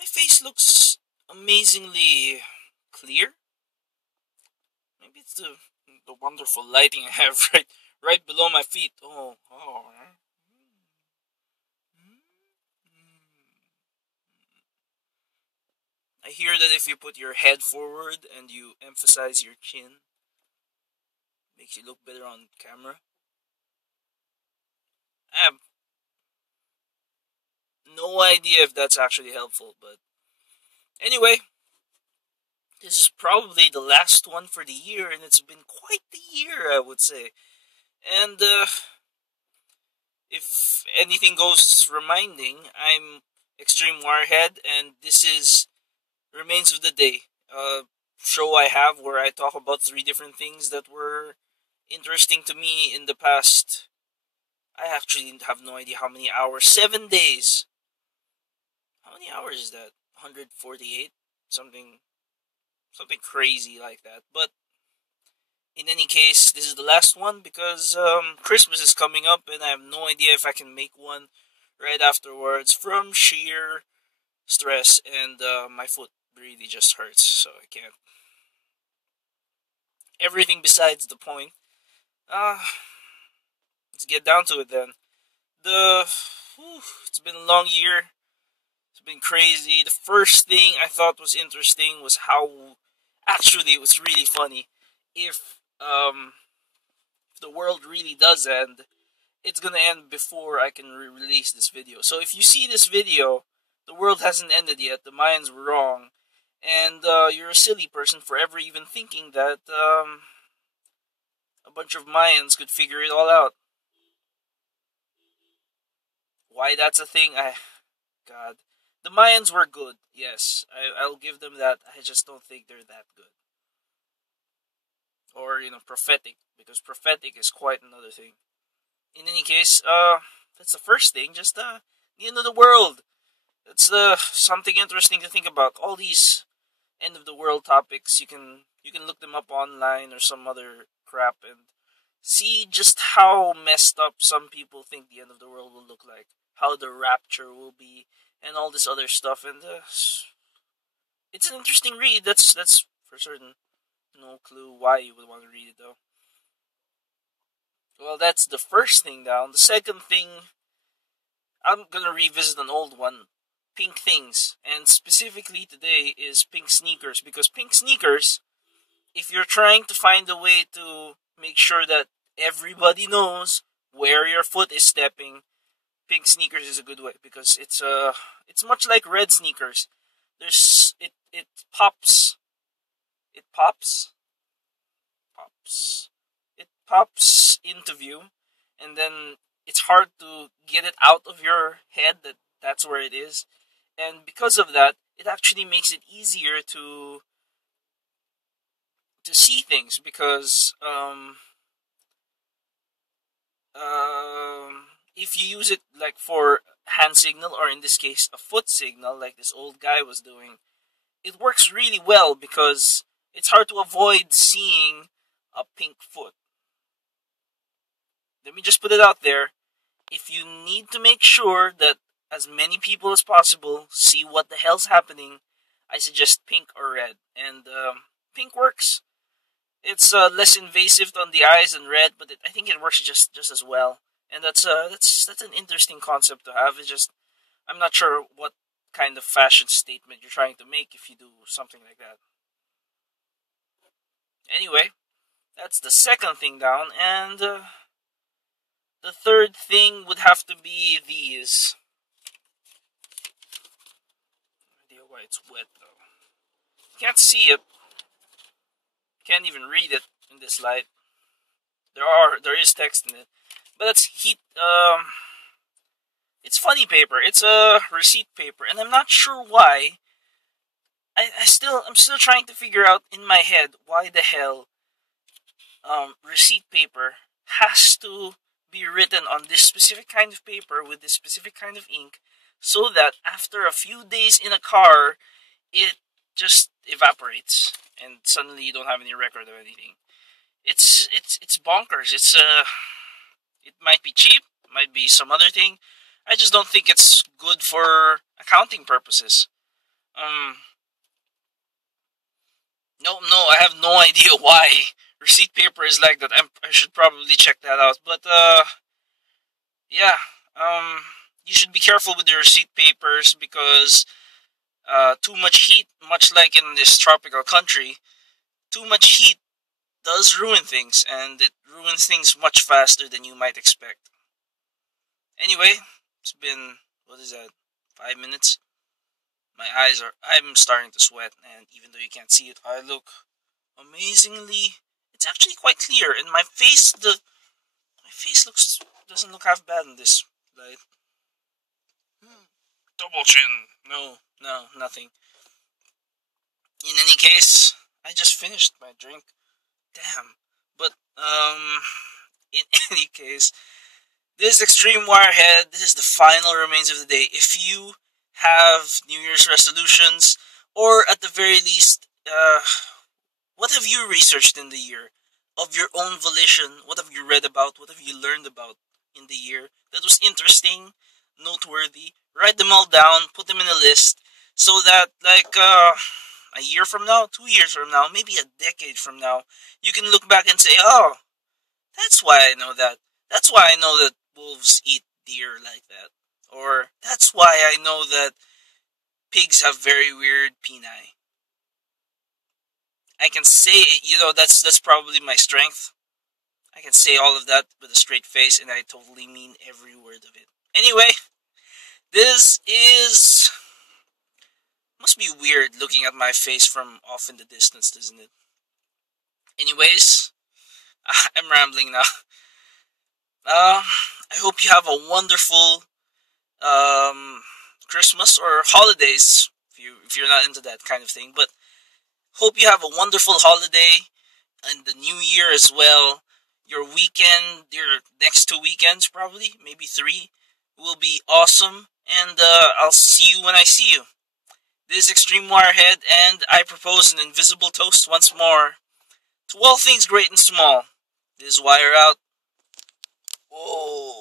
My face looks amazingly clear. Maybe it's the wonderful lighting I have right below my feet. Oh. I hear that if you put your head forward and you emphasize your chin, makes you look better on camera. I have no idea if that's actually helpful, but anyway, this is probably the last one for the year, and it's been quite the year, I would say. And if anything goes reminding, I'm Extreme Wirehead, and this is Remains of the Day, a show I have where I talk about 3 different things that were interesting to me in the past. I actually have no idea how many hours. 7 days. How many hours is that? 148? Something crazy like that. But in any case, this is the last one because Christmas is coming up and I have no idea if I can make one right afterwards from sheer stress, and my foot really just hurts, so I can't. Everything besides the point. Let's get down to it then. It's been a long year. It's been crazy. The first thing I thought was interesting was how, actually, it was really funny. If the world really does end, it's gonna end before I can release this video. So if you see this video, the world hasn't ended yet. The Mayans were wrong, and you're a silly person for ever even thinking that a bunch of Mayans could figure it all out. Why that's a thing, God. The Mayans were good, yes. I'll give them that. I just don't think they're that good. Or, prophetic, because prophetic is quite another thing. In any case, that's the first thing, just the end of the world. That's something interesting to think about. All these end of the world topics, you can look them up online or some other crap and see just how messed up some people think the end of the world will look like, how the rapture will be, and all this other stuff. And it's an interesting read. That's for certain. No clue why you would want to read it though. Well, that's the first thing down. The second thing, I'm gonna revisit an old one. Pink things, and specifically today is pink sneakers, because pink sneakers, if you're trying to find a way to make sure that everybody knows where your foot is stepping, pink sneakers is a good way, because it's much like red sneakers. It pops into view, and then it's hard to get it out of your head that's where it is. And because of that, it actually makes it easier to see things, because if you use it like for hand signal, or in this case a foot signal like this old guy was doing, it works really well because it's hard to avoid seeing a pink foot. Let me just put it out there. If you need to make sure that as many people as possible see what the hell's happening, I suggest pink or red. And pink works. It's less invasive on the eyes than red, but I think it works just as well. And that's an interesting concept to have. It's just, I'm not sure what kind of fashion statement you're trying to make if you do something like that. Anyway, that's the second thing down, and the third thing would have to be these. No idea why it's wet though. Can't see it. Can't even read it in this light. There is text in it, but it's heat. It's funny paper. It's a receipt paper, and I'm not sure why. I'm still trying to figure out in my head why the hell receipt paper has to be written on this specific kind of paper with this specific kind of ink, so that after a few days in a car, it just evaporates and suddenly you don't have any record of anything. It's bonkers. It might be cheap, might be some other thing. I just don't think it's good for accounting purposes. Um, no, I have no idea why receipt paper is like that. I should probably check that out. But yeah, you should be careful with your receipt papers because too much heat, much like in this tropical country, too much heat does ruin things, and it ruins things much faster than you might expect. Anyway, it's been, what is that, 5 minutes? I'm starting to sweat, and even though you can't see it, I look amazingly, it's actually quite clear, and my face doesn't look half bad in this light. Double chin. No, nothing. In any case, I just finished my drink. Damn. But, in any case, this is Extreme Wirehead. This is the final remains of the day. If you have New Year's resolutions, or at the very least, what have you researched in the year? Of your own volition, what have you read about? What have you learned about in the year that was interesting, noteworthy? Write them all down, put them in a list, so that, like, a year from now, 2 years from now, maybe a decade from now, you can look back and say, oh, that's why I know that. That's why I know that wolves eat deer like that. Or, that's why I know that pigs have very weird peni. I can say, that's probably my strength. I can say all of that with a straight face, and I totally mean every word of it. Anyway, this is... must be weird looking at my face from off in the distance, doesn't it? Anyways, I'm rambling now. I hope you have a wonderful Christmas or holidays if you're not into that kind of thing. But hope you have a wonderful holiday and the new year as well. Your weekend, your next 2 weekends, probably maybe 3, will be awesome. And I'll see you when I see you. This is Extreme Wirehead, and I propose an invisible toast once more to all things great and small. This is Wire out. Whoa.